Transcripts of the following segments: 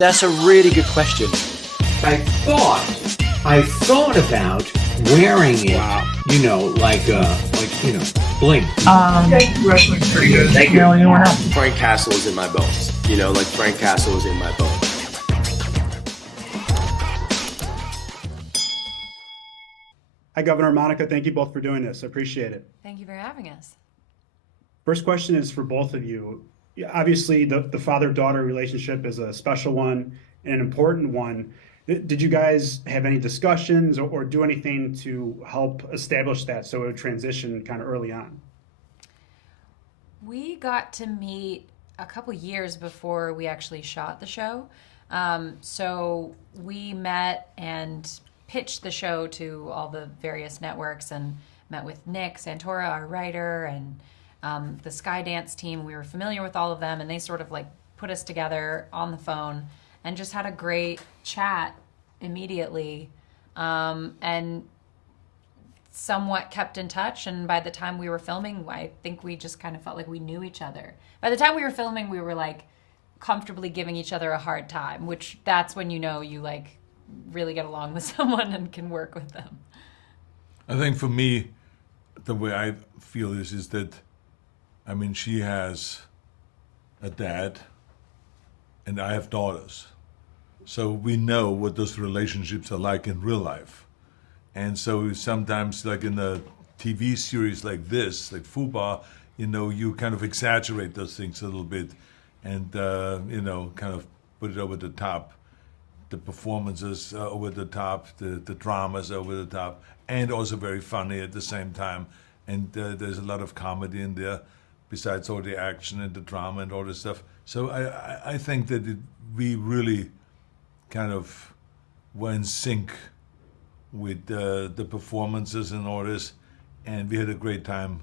That's a really good question. I thought about wearing it, you know, like bling. Wrestling's pretty good. Thank you. Anyone else? Frank Castle is in my bones. You know, like Frank Castle is in my bones. Hi, Governor Monica. Thank you both for doing this. I appreciate it. Thank you for having us. First question is for both of you. Obviously, the father-daughter relationship is a special one and an important one. Did you guys have any discussions or do anything to help establish that so it would transition kind of early on? We got to meet a couple years before we actually shot the show. So we met and pitched the show to all the various networks and met with Nick Santora, our writer, and the Skydance team. We were familiar with all of them, and they sort of like put us together on the phone and just had a great chat immediately, and somewhat kept in touch. And by the time we were filming, I think we just kind of felt like we knew each other. By the time we were filming, we were like comfortably giving each other a hard time, which that's when you know you like really get along with someone and can work with them. I think for me, the way I feel is that, I mean, she has a dad and I have daughters. So we know what those relationships are like in real life. And so sometimes, like in a TV series like this, like FUBAR, you know, you kind of exaggerate those things a little bit and, you know, kind of put it over the top. The performances over the top, the dramas over the top, and also very funny at the same time. And there's a lot of comedy in there, besides all the action and the drama and all this stuff. So I think that we really kind of were in sync with the performances and all this, and we had a great time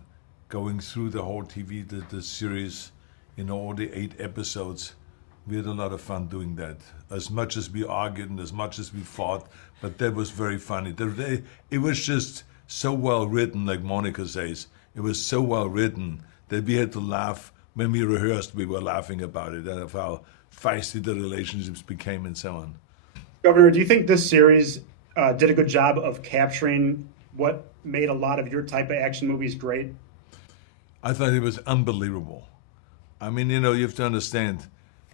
going through the whole TV, the series, you know, all the 8 episodes. We had a lot of fun doing that. As much as we argued and as much as we fought, but that was very funny. It was just so well written, like Monica says. It was so well written that we had to laugh. When we rehearsed, we were laughing about it, and of how feisty the relationships became and so on. Governor, do you think this series did a good job of capturing what made a lot of your type of action movies great? I thought it was unbelievable. I mean, you know, you have to understand,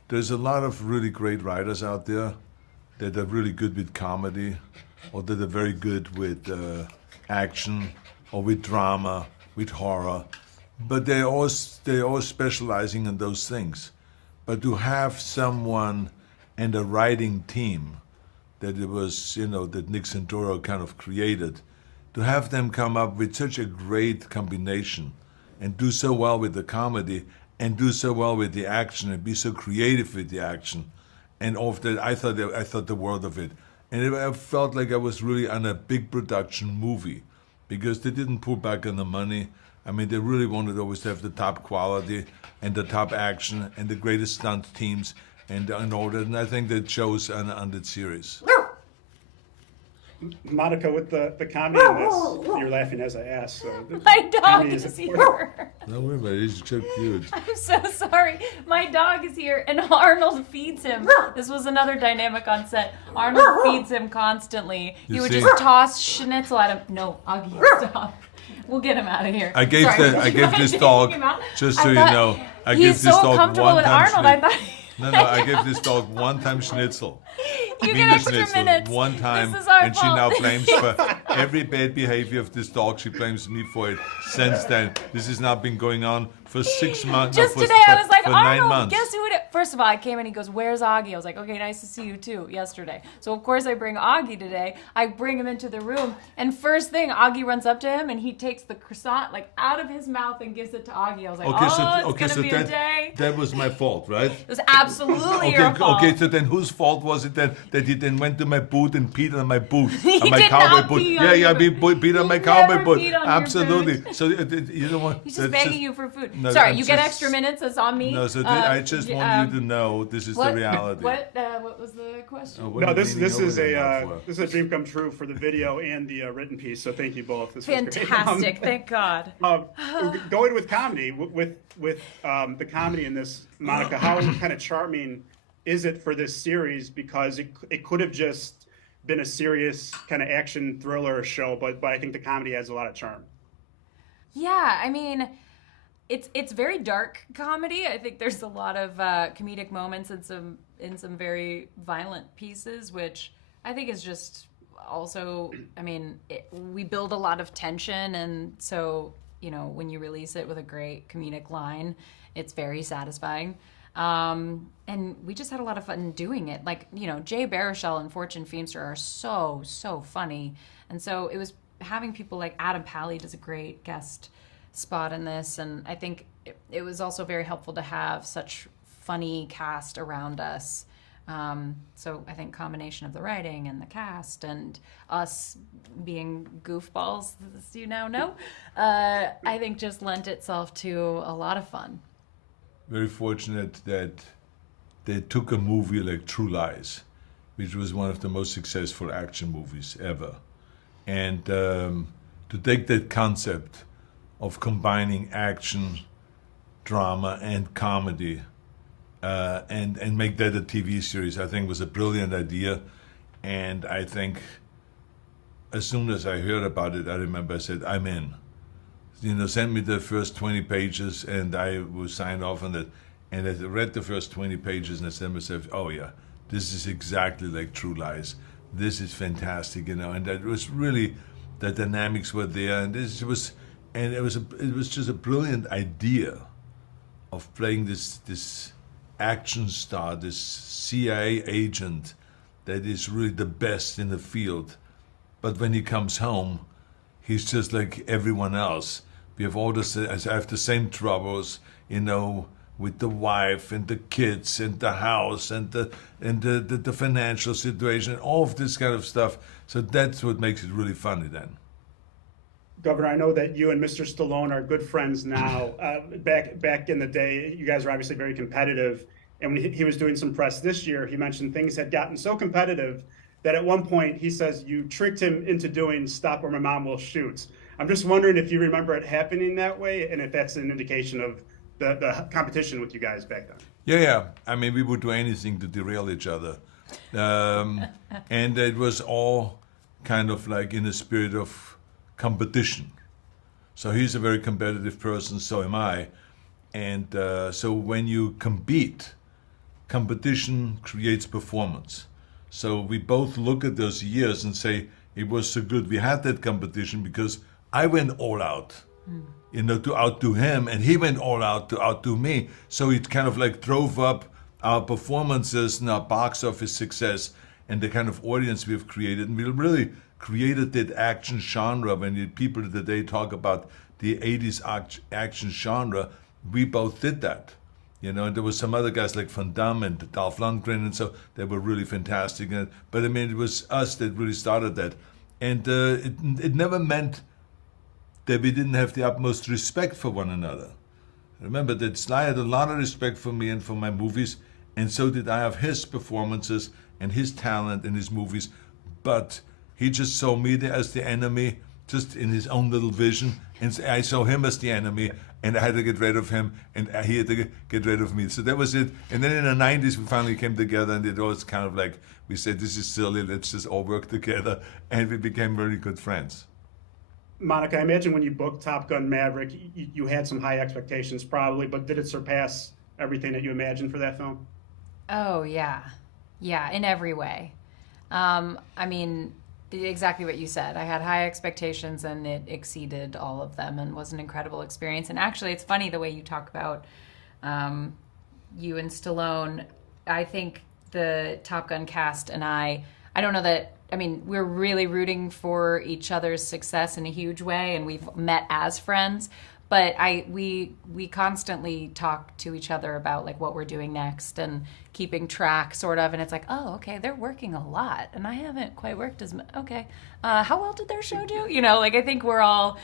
there's a lot of really great writers out there that are really good with comedy, or that are very good with action, or with drama, with horror. But they're all specializing in those things. But to have someone and a writing team that it was, you know, that Nick Santora kind of created, to have them come up with such a great combination and do so well with the comedy and do so well with the action and be so creative with the action, and all of that, I thought the world of it. And I felt like I was really on a big production movie, because they didn't pull back on the money. I mean, they really wanted always to have the top quality and the top action and the greatest stunt teams and all that. And I think that shows on that series. Monica, with the comedy in this, you're laughing as I asked. So My dog is here. No, wait a minute, he's so cute. I'm so sorry. My dog is here, and Arnold feeds him. This was another dynamic on set. Arnold feeds him constantly. He would just toss schnitzel at him. No, Augie, stop. We'll get him out of here. I gave this dog, just so you know, I gave this dog comfortable with Arnold. I thought. No, I gave this dog one-time schnitzel. You get extra schnitzel, minutes. one time, This is our and she fault. now blames for every bad behavior of this dog. She blames me for it since then. This has now been going on for 6 months. Just no, today, I was like, for 9 Arnold, months. guess who it is? First of all, I came in, he goes, where's Augie? I was like, okay, nice to see you too, yesterday. So, of course, I bring Augie today. I bring him into the room, and first thing, Augie runs up to him, and he takes the croissant, like, out of his mouth and gives it to Augie. I was like, it's going to be a day. That was my fault, right? It was absolutely your fault. Okay, so then whose fault was it then that he then went to my boot and peed on my boot? He on my did cowboy not boot. pee on Yeah, your he boot. peed on my He cowboy never boot. peed on your Absolutely. boot. So you know what? He's just begging you for food. No, Sorry, I'm you get just- extra minutes. That's on me. No, so I just want you to know this is the reality. What was the question? No, this is a dream come true for the video and the written piece. So thank you both. This was great. Fantastic. Thank God. Going with comedy, with the comedy in this, Monica, how kind of charming is it for this series? Because it could have just been a serious kind of action thriller show, but I think the comedy has a lot of charm. Yeah, I mean, it's very dark comedy. I think there's a lot of comedic moments and some very violent pieces, which I think is just also. I mean, we build a lot of tension, and so when you release it with a great comedic line, it's very satisfying. And we just had a lot of fun doing it. Like Jay Baruchel and Fortune Feimster are so funny, and so it was having people like Adam Pally does a great guest spot in this, and I think it was also very helpful to have such funny cast around us. So I think combination of the writing and the cast and us being goofballs, as you now know, I think just lent itself to a lot of fun. Very fortunate that they took a movie like True Lies, which was one of the most successful action movies ever, and to take that concept of combining action, drama, and comedy, and make that a TV series, I think was a brilliant idea. And I think as soon as I heard about it, I remember I said, I'm in. Send me the first 20 pages, and I will sign off on it. And I read the first 20 pages, and I said to myself, oh yeah, this is exactly like True Lies. This is fantastic, and that was really, the dynamics were there, and it was just a brilliant idea of playing this action star, this CIA agent that is really the best in the field. But when he comes home, he's just like everyone else. We have I have the same troubles, with the wife and the kids and the house and the financial situation, all of this kind of stuff. So that's what makes it really funny then. Governor, I know that you and Mr. Stallone are good friends now. Back in the day, you guys were obviously very competitive. And when he was doing some press this year, he mentioned things had gotten so competitive that at one point he says you tricked him into doing Stop or My Mom Will Shoot. I'm just wondering if you remember it happening that way, and if that's an indication of the competition with you guys back then. Yeah. I mean, we would do anything to derail each other. And it was all kind of like in a spirit of competition. So he's a very competitive person, so am I. And so when you compete, competition creates performance. So we both look at those years and say, it was so good. We had that competition because I went all out, to outdo him, and he went all out to outdo me. So it kind of like drove up our performances and our box office success and the kind of audience we've created. And we really created that action genre. When people today talk about the 80s action genre, we both did that. And there was some other guys like Van Damme and Dolph Lundgren, and so they were really fantastic. But I mean, it was us that really started that. And it never meant that we didn't have the utmost respect for one another. Remember that Sly had a lot of respect for me and for my movies, and so did I of his performances and his talent in his movies. But he just saw me as the enemy, just in his own little vision, and I saw him as the enemy, and I had to get rid of him, and he had to get rid of me. So that was it. And then in the 90s, we finally came together, and it was kind of like, we said, this is silly, let's just all work together, and we became very good friends. Monica, I imagine when you booked Top Gun Maverick, you had some high expectations probably, but did it surpass everything that you imagined for that film? Oh, yeah. Yeah, in every way. I mean, exactly what you said. I had high expectations, and it exceeded all of them and was an incredible experience. And actually, it's funny the way you talk about you and Stallone. I think the Top Gun cast and I don't know that, I mean, we're really rooting for each other's success in a huge way, and we've met as friends. But we constantly talk to each other about like what we're doing next and keeping track, sort of. And it's like, oh, okay, they're working a lot, and I haven't quite worked as much. Okay, how well did their show do? I think we're all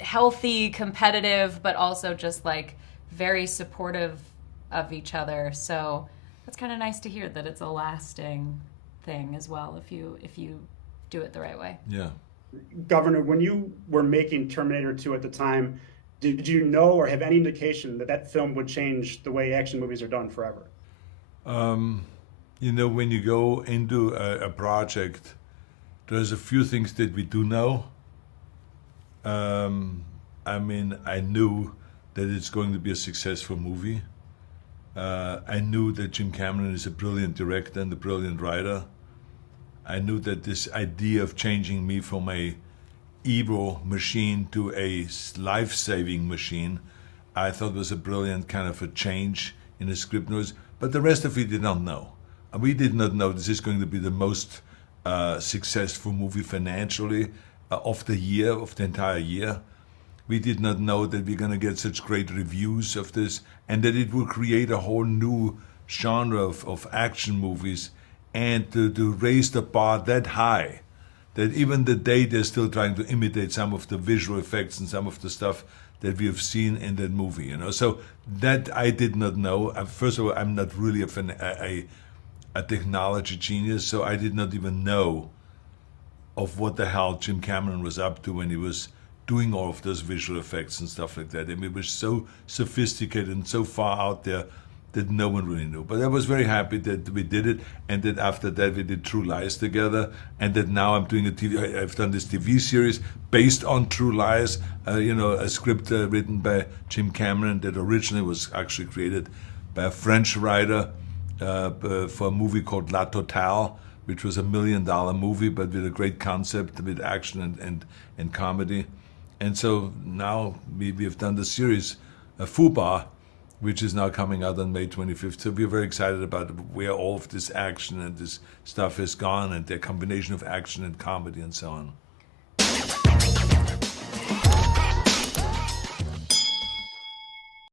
healthy, competitive, but also just like very supportive of each other. So that's kind of nice to hear that it's a lasting thing as well if you do it the right way. Yeah. Governor, when you were making Terminator 2 at the time, did you know or have any indication that film would change the way action movies are done forever? you know, when you go into a project, there's a few things that we do know. I mean, I knew that it's going to be a successful movie. I knew that Jim Cameron is a brilliant director and a brilliant writer. I knew that this idea of changing me from a evil machine to a life-saving machine, I thought was a brilliant kind of a change in the script notes. But the rest of it did not know. We did not know this is going to be the most successful movie financially of the year, of the entire year. We did not know that we're going to get such great reviews of this and that it will create a whole new genre of action movies, and to raise the bar that high that even today they're still trying to imitate some of the visual effects and some of the stuff that we have seen in that movie, you know. So that I did not know. First of all, I'm not really a technology genius, so I did not even know of what the hell Jim Cameron was up to when he was doing all of those visual effects and stuff like that. I mean, it was so sophisticated and so far out there that no one really knew. But I was very happy that we did it, and that after that we did True Lies together, and that now I'm doing I've done this TV series based on True Lies, you know, a script written by Jim Cameron that originally was actually created by a French writer for a movie called La Totale, which was $1 million movie, but with a great concept with action and comedy. And so now we have done the series FUBAR, which is now coming out on May 25th. So we're very excited about where all of this action and this stuff has gone, and the combination of action and comedy and so on.